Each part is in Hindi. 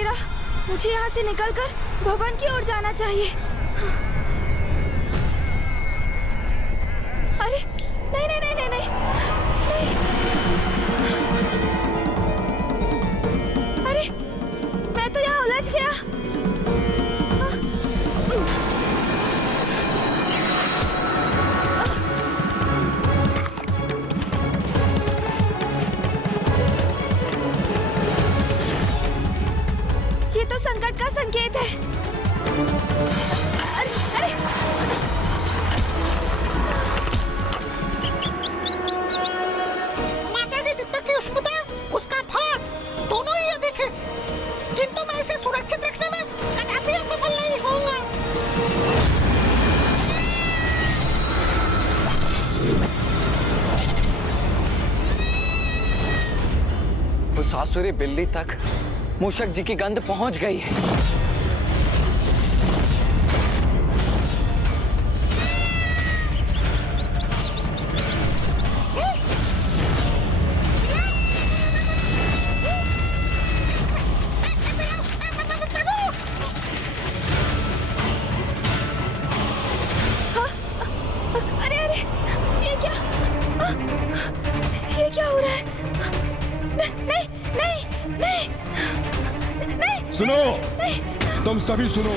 बगीरा, मुझे यहाँ से निकलकर भवन की ओर जाना चाहिए। अरे नहीं नहीं नहीं नहीं नहीं, नहीं। अरे मैं तो यहाँ उलझ गया। ये तो संकट का संकेत है। अरे अरे माता दी दित्ता की उष्णता, उसका भार, दोनों ही देखे, किंतु मैं इसे सुरक्षित रखने में कदापि असफल नहीं होऊंगा। उस आसुरी बिल्ली तक मूषक जी की गंध पहुंच गई है। अरे अरे, ये क्या हो रहा है? नहीं नहीं नहीं नहीं। सुनो, तुम सभी सुनो।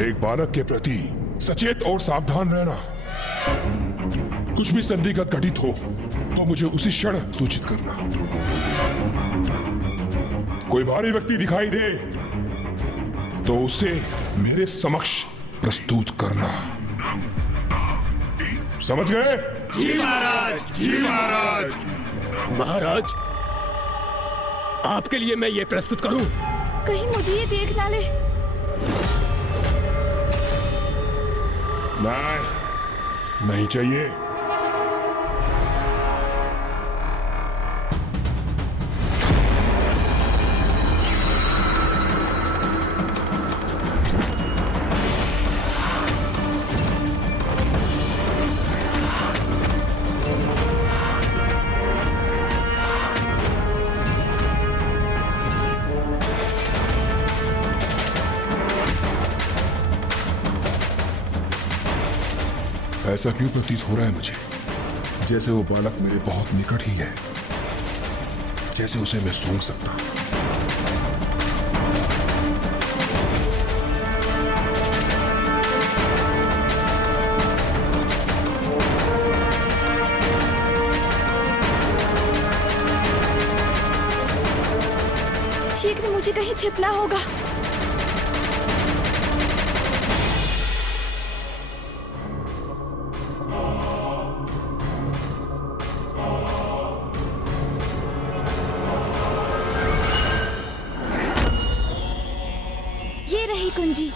एक बालक के प्रति सचेत और सावधान रहना। कुछ भी संदिग्ध घटित हो तो मुझे उसी क्षण सूचित करना। कोई भारी व्यक्ति दिखाई दे तो उसे मेरे समक्ष प्रस्तुत करना। समझ गए? जी महाराज, जी महाराज। महाराज, आपके लिए मैं ये प्रस्तुत करूं? कहीं मुझे ये देख ना ले। नहीं चाहिए। ऐसा क्यों प्रतीत हो रहा है मुझे, जैसे वो बालक मेरे बहुत निकट ही है, जैसे उसे मैं सूंघ सकता हूं। शीघ्र मुझे कहीं छिपना होगा। ये रही कुंजी।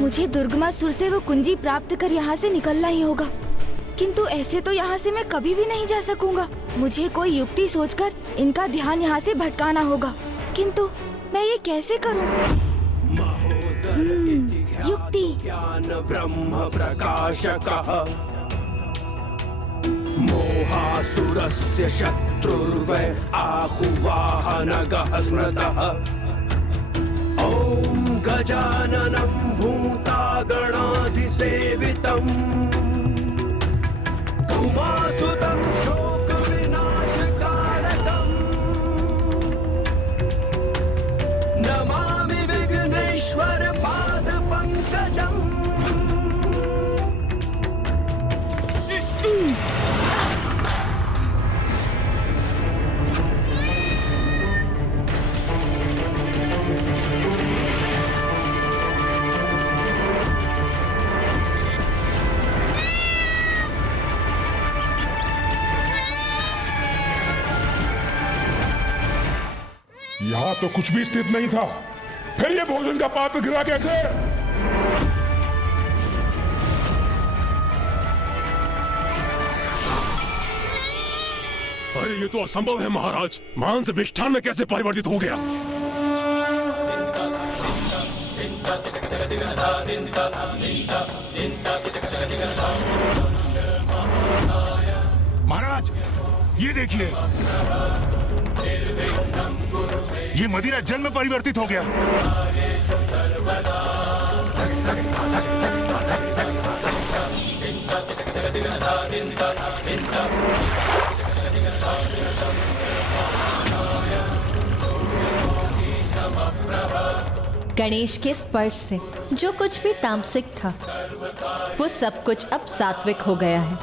मुझे दुर्गमासुर से वो कुंजी प्राप्त कर यहाँ से निकलना ही होगा, किंतु ऐसे तो यहाँ से मैं कभी भी नहीं जा सकूंगा। मुझे कोई युक्ति सोचकर इनका ध्यान यहाँ से भटकाना होगा, किंतु मैं ये कैसे करूँ? युक्ति। ज्ञान ब्रह्म प्रकाशकः मोहासुरस्य शत्रुर्वै आहुवाहनगः स्मृतः ॐ गजाननं भूतागणाधिसेवितं उमासुतं शोकविनाशकारकम् नमामि विघ्नेश्वर पादपङ्कजम्। यहाँ तो कुछ भी स्थित नहीं था, फिर ये भोजन का पात्र गिरा कैसे? अरे ये तो असंभव है महाराज। मांस मिष्ठान में कैसे परिवर्तित हो गया? महाराज ये देखिए, ये मदिरा जल में परिवर्तित हो गया। गणेश के स्पर्श से जो कुछ भी तामसिक था वो सब कुछ अब सात्विक हो गया है।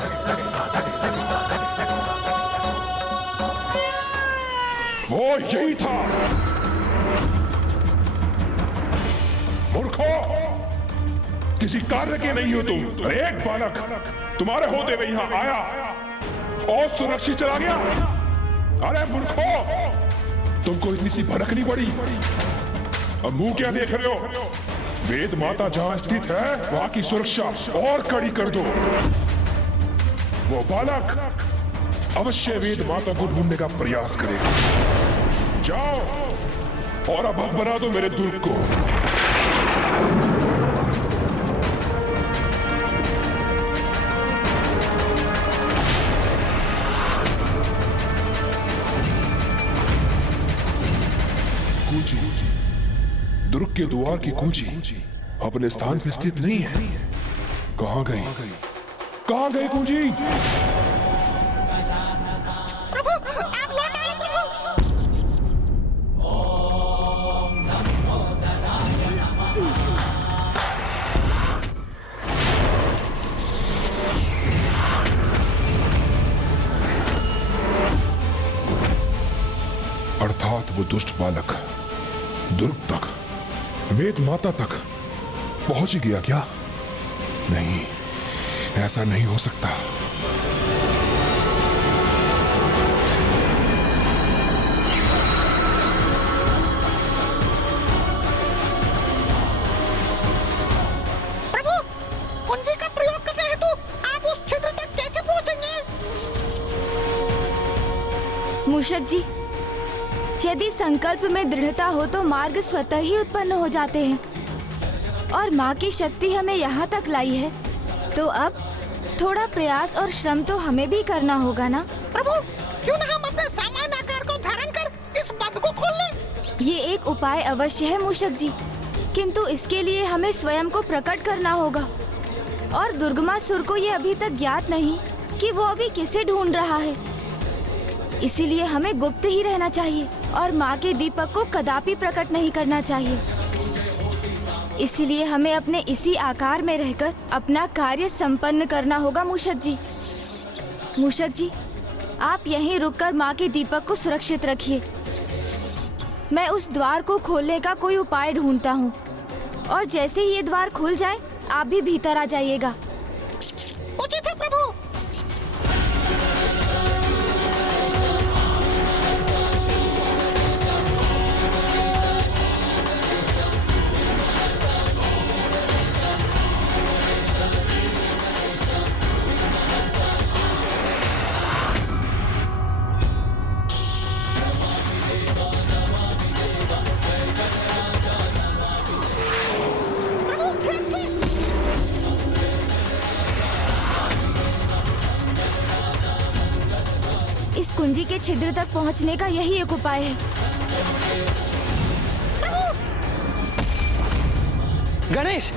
वो यही था। मूर्खों, किसी कार्य के नहीं हो तुम। एक बालक तुम्हारे होते हुए यहाँ आया और सुरक्षित चला गया। अरे मूर्खों, तुमको इतनी सी भड़क नहीं पड़ी? अब मुंह क्या देख रहे हो? वेद माता जहां स्थित है वहां की सुरक्षा और कड़ी कर दो। वो बालक अवश्य वेद माता को ढूंढने का प्रयास करेगा। जाओ और अब बना दो मेरे दुर्ग को। दुर्ग के द्वार की कुंजी अपने स्थान पर स्थित नहीं है। कहां गई? कहां गई कुंजी? प्रभु आप लौट आए प्रभु। अर्थात वो दुष्ट बालक दुर्ग तक, वेद माता तक पहुंच ही गया क्या? नहीं, ऐसा नहीं हो सकता। प्रभु कुंजी का प्रयोग करने हेतु आप उस छिद्र तक कैसे पहुंचेंगे? मूषक जी, यदि संकल्प में दृढ़ता हो तो मार्ग स्वतः ही उत्पन्न हो जाते हैं। और माँ की शक्ति हमें यहाँ तक लाई है, तो अब थोड़ा प्रयास और श्रम तो हमें भी करना होगा ना। प्रभु क्यों न हम अपने सामान्य आकार को धारण कर इस बंद को खोल लें? ये एक उपाय अवश्य है मूषक जी, किंतु इसके लिए हमें स्वयं को प्रकट करना होगा। और दुर्गमासुर को ये अभी तक ज्ञात नहीं कि वो अभी किसे ढूंढ रहा है। इसीलिए हमें गुप्त ही रहना चाहिए और माँ के दीपक को कदापि प्रकट नहीं करना चाहिए। इसीलिए हमें अपने इसी आकार में रहकर अपना कार्य संपन्न करना होगा मूषक जी। मूषक जी, आप यहीं रुककर माँ के दीपक को सुरक्षित रखिए। मैं उस द्वार को खोलने का कोई उपाय ढूंढता हूँ, और जैसे ही ये द्वार खुल जाए आप भी भीतर आ जाइएगा। उचित है प्रभु। इस कुंजी के छिद्र तक पहुंचने का यही एक उपाय है। गणेश!